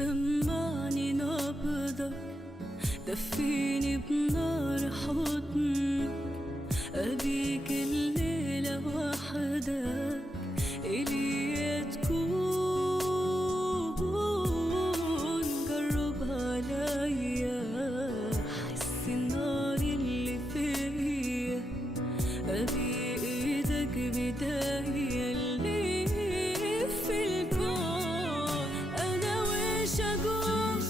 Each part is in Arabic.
سمعني نبضك، دفيني بنار حضنك، أبيك الليلة وحدك إلي تكون. جرب عليا حس النار اللي فيا، أبي إيدك بداية اللي في الكون. أنا وش أقول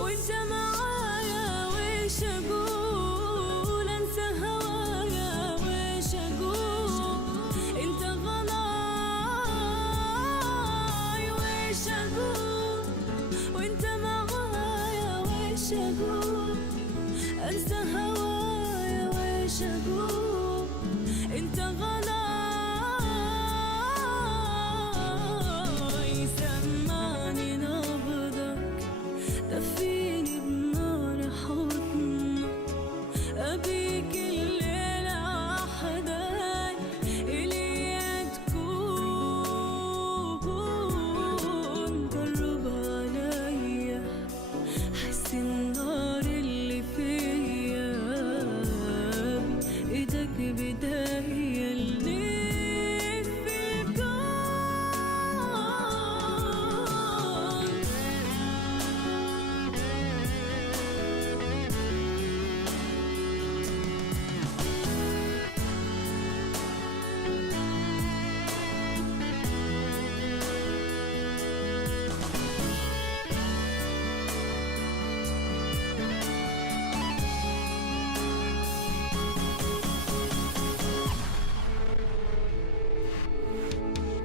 وإنت معايا، وش أقول أنسى هوايا، وش أقول أنت غلاي، وش أقول وإنت معايا، وش أقول أنسى هوايا، وش أقول أنت غلاي. سمعني نبضك، دفيني بنار حضنك، أبيك الليلة وحدك إلي تكون. جرب عليا حس النار اللي فيا، إيدك بداية اللي في الكون.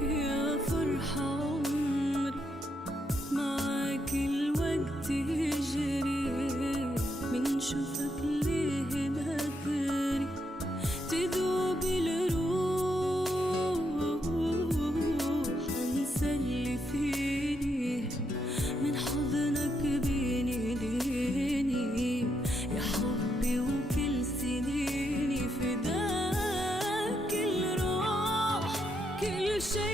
يا فرحة عمري معاك الوقت يجري، من شوفك ليه نادري تذوب الروح. انسى اللي فيني من حضنك بين ايديني، يا حبي وكل سنيني فداك الروح. كل شي